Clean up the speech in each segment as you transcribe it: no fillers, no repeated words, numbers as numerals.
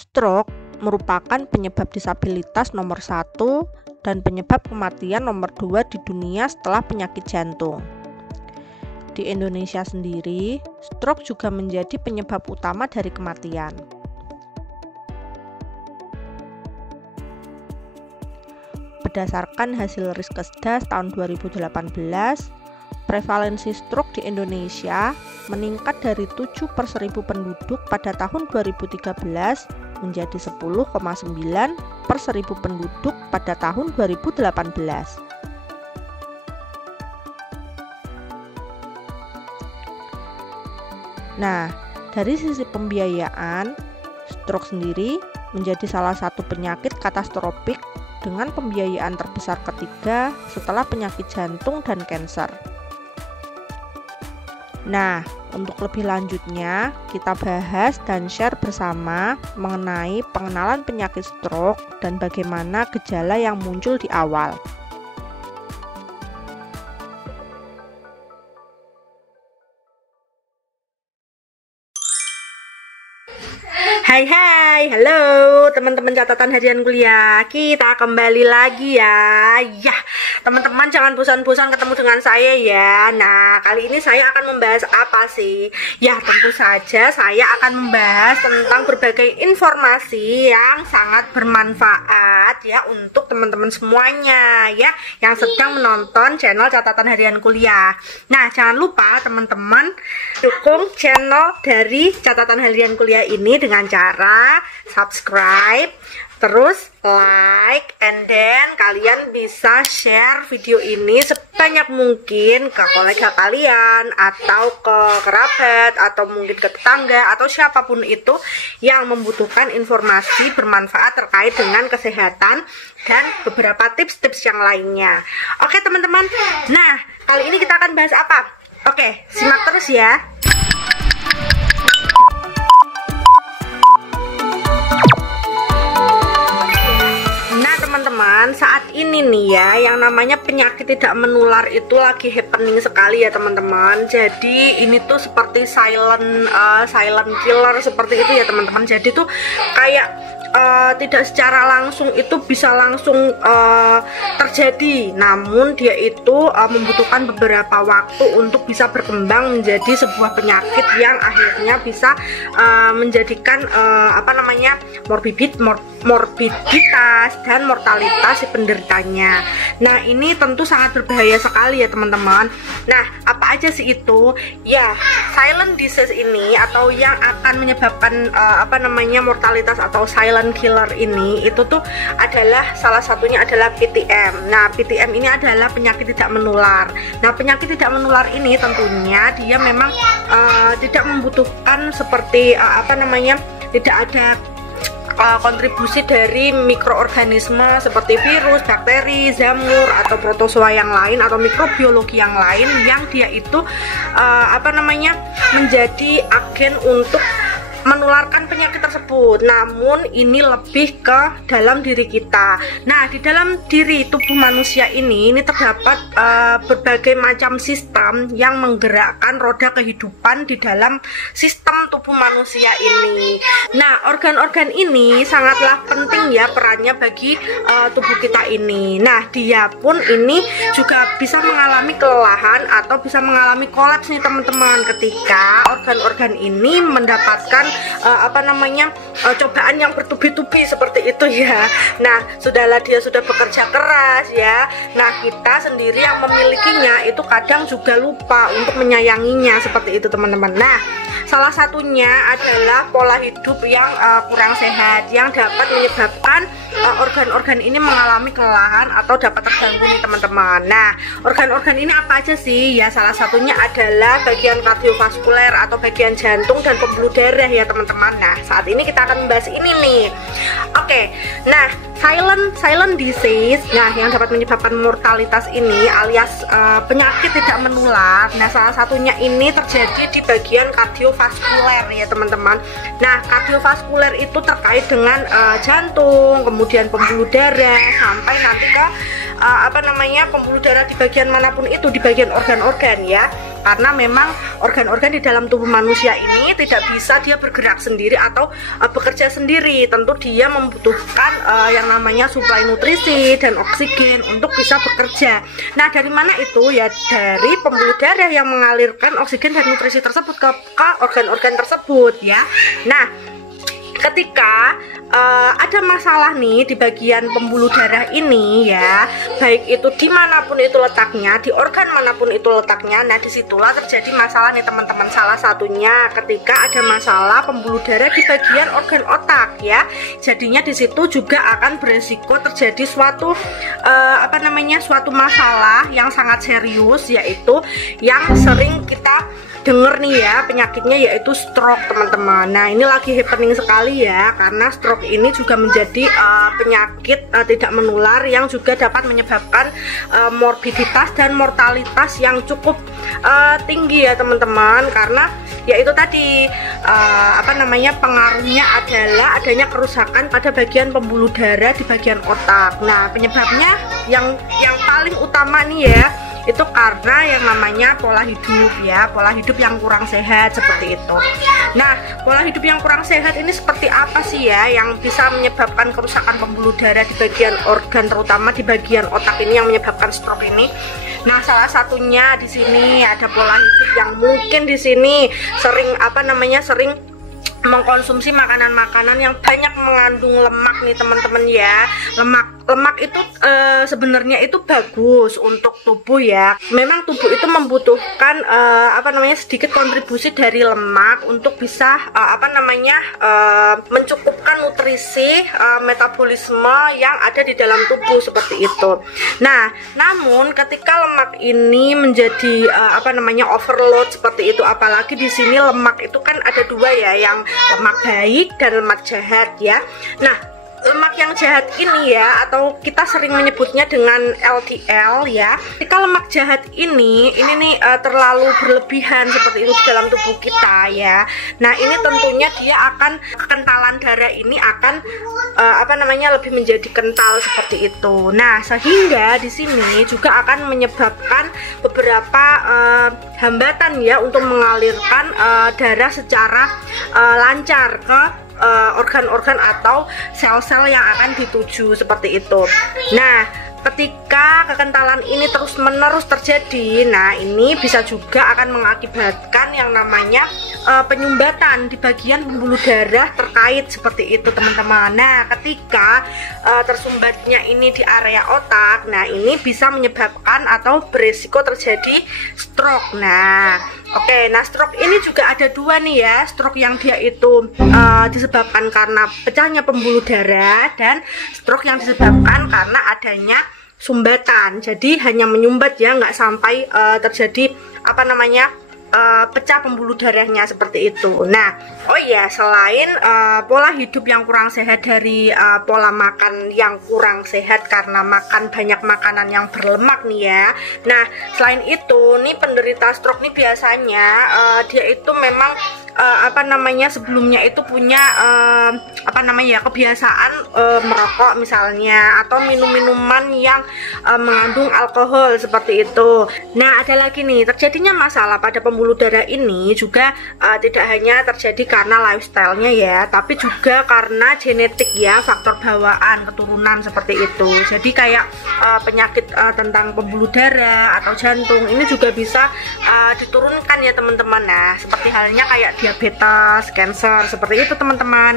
Stroke merupakan penyebab disabilitas nomor 1 dan penyebab kematian nomor 2 di dunia setelah penyakit jantung. Di Indonesia sendiri, stroke juga menjadi penyebab utama dari kematian. Berdasarkan hasil Riskesdas tahun 2018, prevalensi stroke di Indonesia meningkat dari 7 per 1000 penduduk pada tahun 2013 menjadi 10,9 per 1000 penduduk pada tahun 2018. Nah, dari sisi pembiayaan, stroke sendiri menjadi salah satu penyakit katastrofik dengan pembiayaan terbesar ketiga setelah penyakit jantung dan kanker. Nah, untuk lebih lanjutnya, kita bahas dan share bersama mengenai pengenalan penyakit stroke dan bagaimana gejala yang muncul di awal. Hai, halo teman-teman catatan harian kuliah. Kita kembali lagi ya. Ya, teman-teman jangan bosan-bosan ketemu dengan saya ya. Nah, kali ini saya akan membahas apa sih? Ya, tentu saja saya akan membahas tentang berbagai informasi yang sangat bermanfaat ya untuk teman-teman semuanya ya yang sedang menonton channel catatan harian kuliah. Nah, jangan lupa teman-teman dukung channel dari catatan harian kuliah ini dengan cara subscribe, terus like, and then kalian bisa share video ini sebanyak mungkin ke kolega kalian atau ke kerabat atau mungkin ke tetangga atau siapapun itu yang membutuhkan informasi bermanfaat terkait dengan kesehatan dan beberapa tips-tips yang lainnya. Oke teman-teman, nah kali ini kita akan bahas apa? Oke, simak terus ya. Teman-teman, saat ini nih ya yang namanya penyakit tidak menular itu lagi happening sekali ya teman-teman. Jadi ini tuh seperti silent killer seperti itu ya teman-teman. Jadi tuh kayak tidak secara langsung itu bisa langsung terjadi, namun dia itu membutuhkan beberapa waktu untuk bisa berkembang menjadi sebuah penyakit yang akhirnya bisa menjadikan morbiditas dan mortalitas si penderitanya. Nah, ini tentu sangat berbahaya sekali ya teman-teman. Nah, apa aja sih itu? Ya, silent disease ini atau yang akan menyebabkan mortalitas atau silent killer ini itu tuh adalah salah satunya adalah PTM. Nah, PTM ini adalah penyakit tidak menular. Nah, penyakit tidak menular ini tentunya dia memang tidak membutuhkan seperti tidak ada kontribusi dari mikroorganisme seperti virus, bakteri, jamur atau protozoa yang lain atau mikrobiologi yang lain yang dia itu menjadi agen untuk menularkan penyakit tersebut. Namun ini lebih ke dalam diri kita. Nah, di dalam diri tubuh manusia ini terdapat berbagai macam sistem yang menggerakkan roda kehidupan di dalam sistem tubuh manusia ini. Nah, organ-organ ini sangatlah penting ya perannya bagi tubuh kita ini. Nah, dia pun ini juga bisa mengalami kelelahan atau bisa mengalami kolaps nih teman-teman ketika organ-organ ini mendapatkan cobaan yang bertubi-tubi seperti itu ya. Nah, sudahlah dia sudah bekerja keras ya. Nah, kita sendiri yang memilikinya itu kadang juga lupa untuk menyayanginya seperti itu teman-teman. Nah, salah satunya adalah pola hidup yang kurang sehat yang dapat menyebabkan organ-organ ini mengalami kelelahan atau dapat terganggu nih teman-teman. Nah, organ-organ ini apa aja sih? Ya, salah satunya adalah bagian kardiovaskuler atau bagian jantung dan pembuluh darah ya teman-teman. Nah, saat ini kita akan membahas ini nih. Oke, nah silent disease, nah yang dapat menyebabkan mortalitas ini alias penyakit tidak menular. Nah, salah satunya ini terjadi di bagian kardiovaskuler ya teman-teman. Nah, kardiovaskuler itu terkait dengan jantung, kemudian pembuluh darah sampai nanti ke apa namanya, pembuluh darah di bagian manapun itu, di bagian organ-organ ya. Karena memang organ-organ di dalam tubuh manusia ini tidak bisa dia bergerak sendiri atau bekerja sendiri. Tentu dia membutuhkan yang namanya suplai nutrisi dan oksigen untuk bisa bekerja. Nah, dari mana itu? Ya dari pembuluh darah yang mengalirkan oksigen dan nutrisi tersebut ke organ-organ tersebut ya. Nah, ketika ada masalah nih di bagian pembuluh darah ini ya, baik itu dimanapun itu letaknya, di organ manapun itu letaknya, nah disitulah terjadi masalah nih teman-teman. Salah satunya ketika ada masalah pembuluh darah di bagian organ otak ya, jadinya di situ juga akan beresiko terjadi suatu apa namanya, suatu masalah yang sangat serius, yaitu yang sering kita denger nih ya, penyakitnya yaitu stroke teman-teman. Nah, ini lagi happening sekali ya, karena stroke ini juga menjadi penyakit tidak menular yang juga dapat menyebabkan morbiditas dan mortalitas yang cukup tinggi ya teman-teman. Karena yaitu tadi apa namanya, pengaruhnya adalah adanya kerusakan pada bagian pembuluh darah di bagian otak. Nah, penyebabnya yang paling utama nih ya, itu karena yang namanya pola hidup ya, pola hidup yang kurang sehat seperti itu. Nah, pola hidup yang kurang sehat ini seperti apa sih ya yang bisa menyebabkan kerusakan pembuluh darah di bagian organ, terutama di bagian otak ini yang menyebabkan stroke ini? Nah, salah satunya di sini ada pola hidup yang mungkin di sini sering apa namanya, sering mengkonsumsi makanan-makanan yang banyak mengandung lemak nih teman-teman ya. Lemak itu sebenarnya itu bagus untuk tubuh ya. Memang tubuh itu membutuhkan apa namanya, sedikit kontribusi dari lemak untuk bisa apa namanya, mencukupkan nutrisi metabolisme yang ada di dalam tubuh seperti itu. Nah, namun ketika lemak ini menjadi apa namanya, overload seperti itu, apalagi di sini lemak itu kan ada dua ya, yang lemak baik dan lemak jahat ya. Nah, lemak yang jahat ini ya, atau kita sering menyebutnya dengan LDL ya. Jika lemak jahat ini nih terlalu berlebihan seperti itu di dalam tubuh kita ya. Nah, ini tentunya dia akan, kekentalan darah ini akan apa namanya, lebih menjadi kental seperti itu. Nah, sehingga di sini juga akan menyebabkan beberapa hambatan ya untuk mengalirkan darah secara lancar ke organ-organ atau sel-sel yang akan dituju seperti itu. Nah, ketika kekentalan ini terus-menerus terjadi, nah ini bisa juga akan mengakibatkan yang namanya penyumbatan di bagian pembuluh darah terkait seperti itu teman-teman. Nah, ketika tersumbatnya ini di area otak, nah ini bisa menyebabkan atau berisiko terjadi stroke. Nah, oke, nah stroke ini juga ada dua nih ya. Stroke yang dia itu disebabkan karena pecahnya pembuluh darah, dan stroke yang disebabkan karena adanya sumbatan. Jadi hanya menyumbat ya, nggak sampai terjadi apa namanya, pecah pembuluh darahnya seperti itu. Nah, oh iya, selain pola hidup yang kurang sehat dari pola makan yang kurang sehat karena makan banyak makanan yang berlemak nih ya. Nah, selain itu nih penderita stroke nih biasanya dia itu memang apa namanya, sebelumnya itu punya apa namanya ya, kebiasaan merokok misalnya, atau minum-minuman yang mengandung alkohol seperti itu. Nah, ada lagi nih, terjadinya masalah pada pembuluh darah ini juga tidak hanya terjadi karena lifestyle-nya ya, tapi juga karena genetik ya, faktor bawaan, keturunan seperti itu. Jadi kayak penyakit tentang pembuluh darah atau jantung ini juga bisa diturunkan ya teman-teman. Nah, seperti halnya kayak diabetes, cancer seperti itu teman-teman.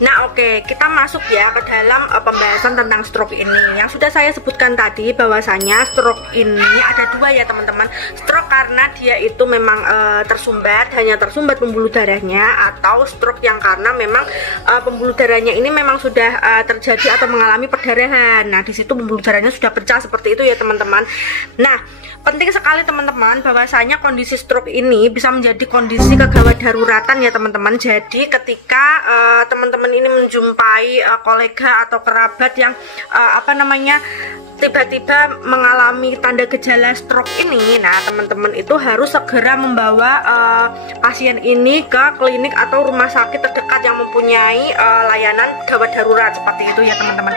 Nah, oke, kita masuk ya ke dalam pembahasan tentang stroke ini. Yang sudah saya sebutkan tadi bahwasanya stroke ini ada dua ya teman-teman. Stroke karena dia itu memang tersumbat, hanya tersumbat pembuluh darahnya, atau stroke yang karena memang pembuluh darahnya ini memang sudah terjadi atau mengalami perdarahan. Nah, di situ pembuluh darahnya sudah pecah seperti itu ya teman-teman. Nah, penting sekali teman-teman bahwasanya kondisi stroke ini bisa menjadi kondisi kegawat daruratan ya teman-teman. Jadi ketika teman-teman ini menjumpai kolega atau kerabat yang apa namanya, tiba-tiba mengalami tanda gejala stroke ini, nah teman-teman itu harus segera membawa pasien ini ke klinik atau rumah sakit terdekat yang mempunyai layanan gawat darurat seperti itu ya teman-teman.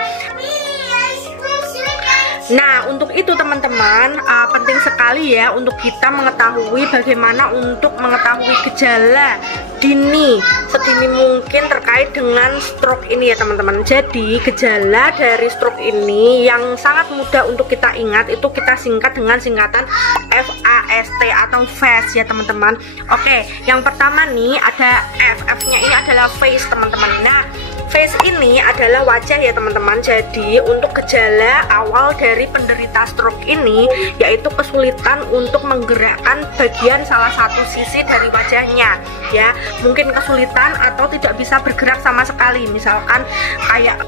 Nah, untuk itu teman-teman, penting sekali ya untuk kita mengetahui bagaimana untuk mengetahui gejala dini sedini mungkin terkait dengan stroke ini ya teman-teman. Jadi gejala dari stroke ini yang sangat mudah untuk kita ingat itu kita singkat dengan singkatan FAST atau FAST ya teman-teman. Oke, yang pertama nih ada F-nya ini adalah face teman-teman. Nah, face ini adalah wajah ya teman-teman. Jadi untuk gejala awal dari penderita stroke ini yaitu kesulitan untuk menggerakkan bagian salah satu sisi dari wajahnya ya. Mungkin kesulitan atau tidak bisa bergerak sama sekali. Misalkan kayak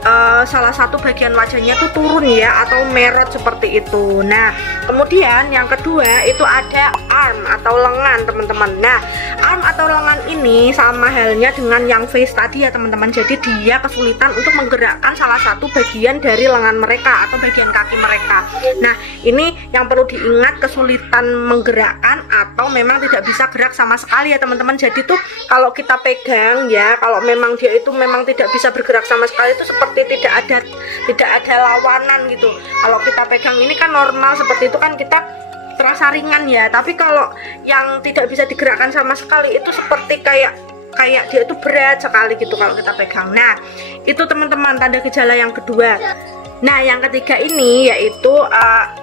salah satu bagian wajahnya tuh turun ya atau merot seperti itu. Nah, kemudian yang kedua itu ada arm atau lengan teman-teman. Nah, arm atau lengan ini sama halnya dengan yang face tadi ya teman-teman. Jadi dia kesulitan untuk menggerakkan salah satu bagian dari lengan mereka atau bagian kaki mereka. Nah, ini yang perlu diingat, kesulitan menggerakkan atau memang tidak bisa gerak sama sekali ya teman-teman. Jadi tuh kalau kita pegang ya, kalau memang dia itu memang tidak bisa bergerak sama sekali, itu seperti tidak ada lawanan gitu. Kalau kita pegang ini kan normal seperti itu kan kita terasa ringan ya, tapi kalau yang tidak bisa digerakkan sama sekali itu seperti kayak dia itu berat sekali gitu kalau kita pegang. Nah, itu teman-teman tanda gejala yang kedua. Nah, yang ketiga ini yaitu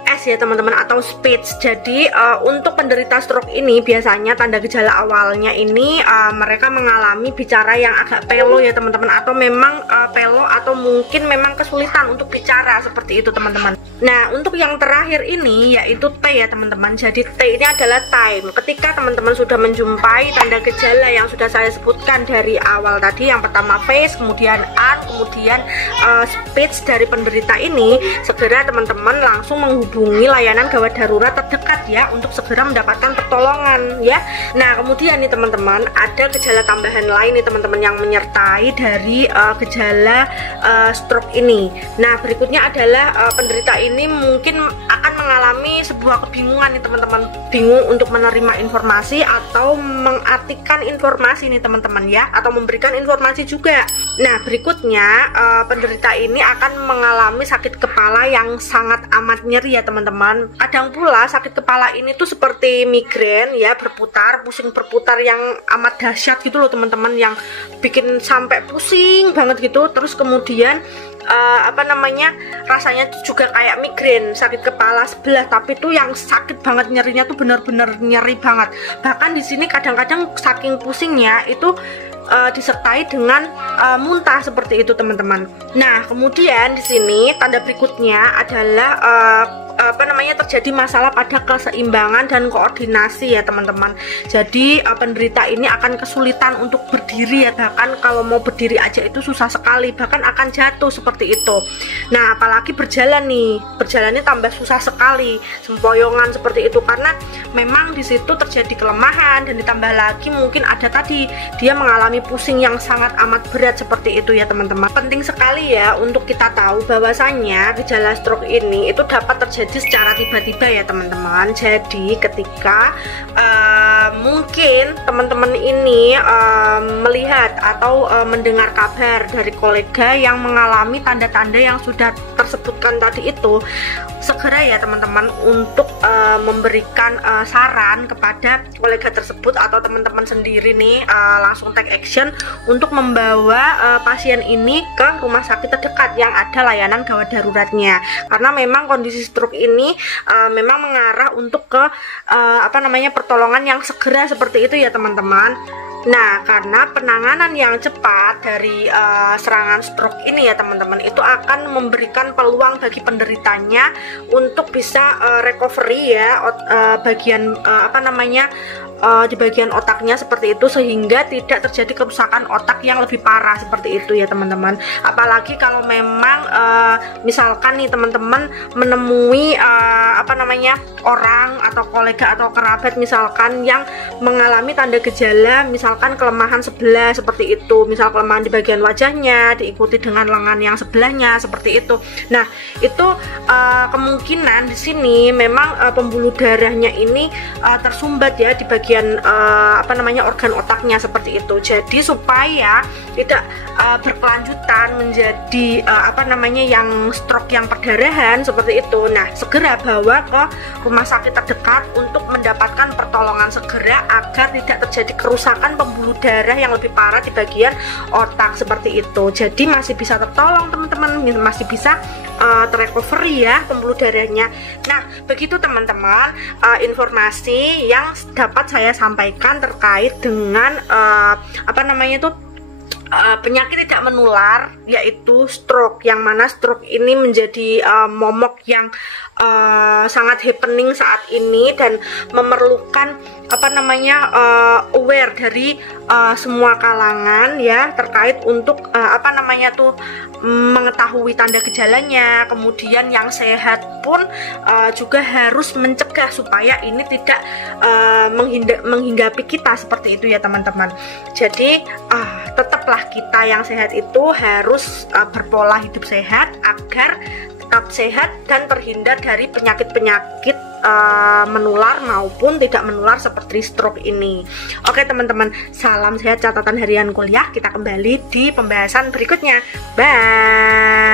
S ya teman-teman atau speech. Jadi untuk penderita stroke ini biasanya tanda gejala awalnya ini mereka mengalami bicara yang agak pelo ya teman-teman, atau memang pelo atau mungkin memang kesulitan untuk bicara seperti itu teman-teman. Nah, untuk yang terakhir ini yaitu T ya teman-teman. Jadi T ini adalah time. Ketika teman-teman sudah menjumpai tanda gejala yang sudah saya sebutkan dari awal tadi, yang pertama face, kemudian arm, kemudian speech dari penderita ini, segera teman-teman langsung menghubungi layanan gawat darurat terdekat ya untuk segera mendapatkan pertolongan ya. Nah, kemudian nih teman-teman ada gejala tambahan lain nih teman-teman yang menyertai dari gejala stroke ini. Nah, berikutnya adalah penderita ini mungkin akan mengalami sebuah kebingungan nih teman-teman, bingung untuk menerima informasi atau mengartikan informasi nih teman-teman ya, atau memberikan informasi juga. Nah, berikutnya penderita ini akan mengalami sakit kepala yang sangat amat nyeri ya teman-teman. Kadang pula sakit kepala ini tuh seperti migrain ya, berputar, pusing berputar yang amat dahsyat gitu loh teman-teman, yang bikin sampai pusing banget gitu. Terus kemudian rasanya juga kayak migrain, sakit kepala sebelah, tapi tuh yang sakit banget, nyerinya tuh bener-bener nyeri banget. Bahkan di sini kadang-kadang saking pusingnya itu disertai dengan muntah seperti itu teman-teman. Nah, kemudian di sini tanda berikutnya adalah terjadi masalah pada keseimbangan dan koordinasi ya teman-teman. Jadi penderita ini akan kesulitan untuk berdiri ya, bahkan kalau mau berdiri aja itu susah sekali, bahkan akan jatuh seperti itu. Nah, apalagi berjalannya tambah susah sekali, sempoyongan seperti itu, karena memang di situ terjadi kelemahan, dan ditambah lagi mungkin ada tadi dia mengalami pusing yang sangat amat berat seperti itu ya teman-teman. Penting sekali ya untuk kita tahu bahwasanya gejala stroke ini itu dapat terjadi secara tiba-tiba ya teman-teman. Jadi ketika mungkin teman-teman ini melihat atau mendengar kabar dari kolega yang mengalami tanda-tanda yang sudah tersebutkan tadi itu, segera ya teman-teman untuk memberikan saran kepada kolega tersebut atau teman-teman sendiri nih, langsung take action untuk membawa pasien ini ke rumah sakit terdekat yang ada layanan gawat daruratnya, karena memang kondisi stroke ini memang mengarah untuk ke pertolongan yang segera seperti itu ya teman-teman. Nah, karena penanganan yang cepat dari serangan stroke ini ya teman-teman, itu akan memberikan peluang bagi penderitanya untuk bisa recovery ya, di bagian otaknya seperti itu, sehingga tidak terjadi kerusakan otak yang lebih parah seperti itu ya teman-teman. Apalagi kalau memang misalkan nih teman-teman menemui orang atau kolega atau kerabat misalkan yang mengalami tanda gejala misalkan misalkan kelemahan sebelah seperti itu, misal kelemahan di bagian wajahnya diikuti dengan lengan yang sebelahnya seperti itu. Nah, itu kemungkinan di sini memang pembuluh darahnya ini tersumbat ya di bagian organ otaknya seperti itu. Jadi supaya tidak berkelanjutan menjadi yang stroke yang perdarahan seperti itu. Nah, segera bawa ke rumah sakit terdekat untuk mendapatkan pertolongan segera agar tidak terjadi kerusakan pembuluh darah yang lebih parah di bagian otak seperti itu. Jadi masih bisa tertolong teman-teman, masih bisa terrecovery ya pembuluh darahnya. Nah, begitu teman-teman informasi yang dapat saya sampaikan terkait dengan penyakit tidak menular, yaitu stroke, yang mana stroke ini menjadi momok yang sangat happening saat ini dan memerlukan aware dari semua kalangan ya, terkait untuk mengetahui tanda gejalanya. Kemudian yang sehat pun juga harus mencegah supaya ini tidak menghinggapi kita seperti itu ya teman-teman. Jadi tetaplah kita yang sehat itu harus berpola hidup sehat agar tetap sehat dan terhindar dari penyakit-penyakit menular maupun tidak menular seperti stroke ini. Oke teman-teman, salam sehat catatan harian kuliah. Kita kembali di pembahasan berikutnya. Bye.